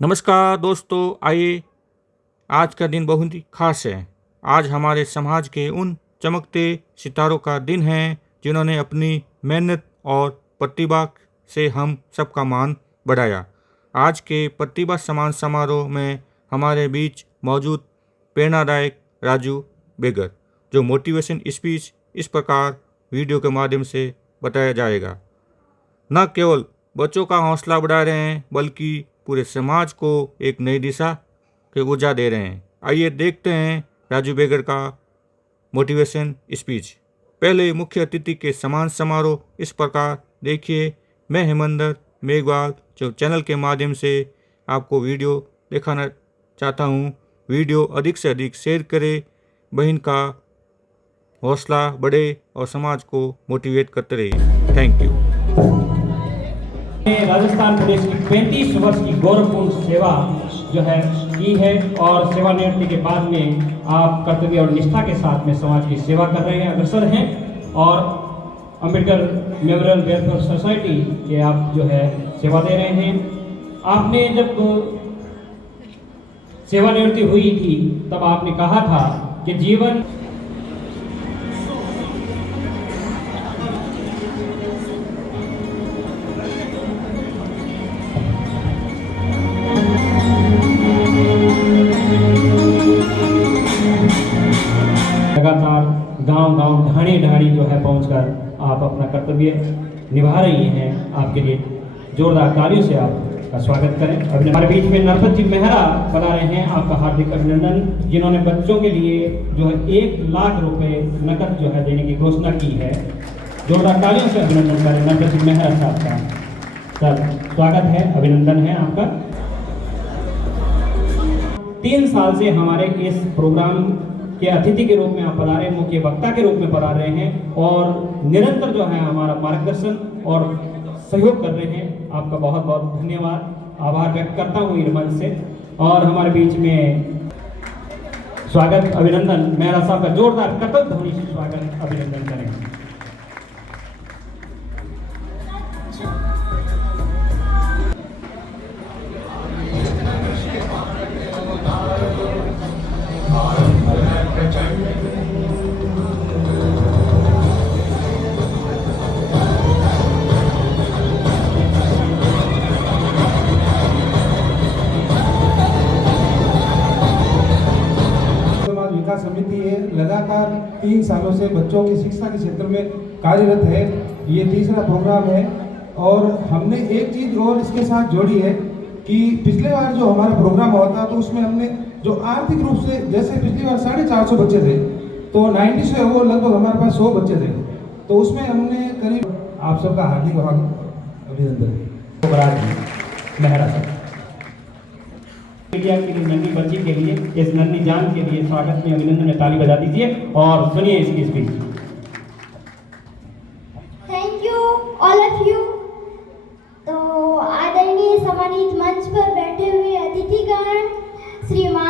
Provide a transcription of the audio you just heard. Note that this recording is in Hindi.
नमस्कार दोस्तों, आइए आज का दिन बहुत ही खास है। आज हमारे समाज के उन चमकते सितारों का दिन है जिन्होंने अपनी मेहनत और प्रतिभा से हम सबका मान बढ़ाया। आज के प्रतिभा सम्मान समारोह में हमारे बीच मौजूद प्रेरणादायक राजू बेगर, जो मोटिवेशन स्पीच इस प्रकार वीडियो के माध्यम से बताया जाएगा। न केवल बच्चों का हौसला बढ़ा रहे हैं बल्कि पूरे समाज को एक नई दिशा की ऊर्जा दे रहे हैं। आइए देखते हैं राजू बेगर का मोटिवेशन स्पीच। पहले मुख्य अतिथि के सम्मान समारोह इस प्रकार देखिए। मैं हेमंदर मेघवाल जो चैनल के माध्यम से आपको वीडियो दिखाना चाहता हूँ। वीडियो अधिक से अधिक शेयर करें, बहन का हौसला बढ़े और समाज को मोटिवेट करते रहिए। Thank you. राजस्थान प्रदेश की 35 वर्ष की गौरवपूर्ण सेवा जो है की है और सेवानिवृत्ति के बाद में आप कर्तव्य और निष्ठा के साथ में समाज की सेवा कर रहे हैं, अग्रसर हैं और अम्बेडकर मेमोरियल वेलफेयर सोसाइटी के आप जो है सेवा दे रहे हैं। आपने जब सेवानिवृत्ति हुई थी तब आपने कहा था कि जीवन लगातार गांव-गांव ढाणी जो है पहुंचकर आप अपना कर्तव्य निभा रही हैं। आपके लिए जोरदार तालियों से आपका स्वागत करें। अभी हमारे बीच में नरपत जी मेहरा बना रहे हैं, आपका हार्दिक अभिनंदन, जिन्होंने बच्चों के लिए जो है 1 लाख रुपए नकद जो है देने की घोषणा की है। जोरदार तालियों से अभिनंदन करें नरपत जी मेहरा साहब का। सर स्वागत है, अभिनंदन है आपका। 3 साल से हमारे इस प्रोग्राम के अतिथि के रूप में आप पधारे हैं, मुख्य वक्ता के रूप में पधार रहे हैं और निरंतर जो है हमारा मार्गदर्शन और सहयोग कर रहे हैं। आपका बहुत बहुत धन्यवाद, आभार व्यक्त करता हूँ इस मंच से। और हमारे बीच में स्वागत अभिनंदन मेहरा साहब का जोरदार कर्तव्य ध्वनि से स्वागत अभिनंदन करें। विकास समिति है, लगातार 3 सालों से बच्चों की शिक्षा के क्षेत्र में कार्यरत है। ये तीसरा प्रोग्राम है और हमने एक चीज और इसके साथ जोड़ी है कि पिछले बार जो हमारा प्रोग्राम हुआ था तो उसमें हमने जो आर्थिक रूप से, जैसे पिछली बार 450 बच्चे थे तो 90 से वो लगभग हमारे पास 100 बच्चे थे, तो उसमें हमने करीब आप सबका हार्दिक अभिनंदन मेहरा साहब मीडिया की नन्ही बच्ची के लिए, इस नन्ही जान के लिए स्वागत में अभिनंदन में ताली बजा दीजिए और सुनिए इसकी speech. Thank you all of you. तो आदरणीय सम्मानित मंच पर बैठे हुए अतिथिगण, श्रीमान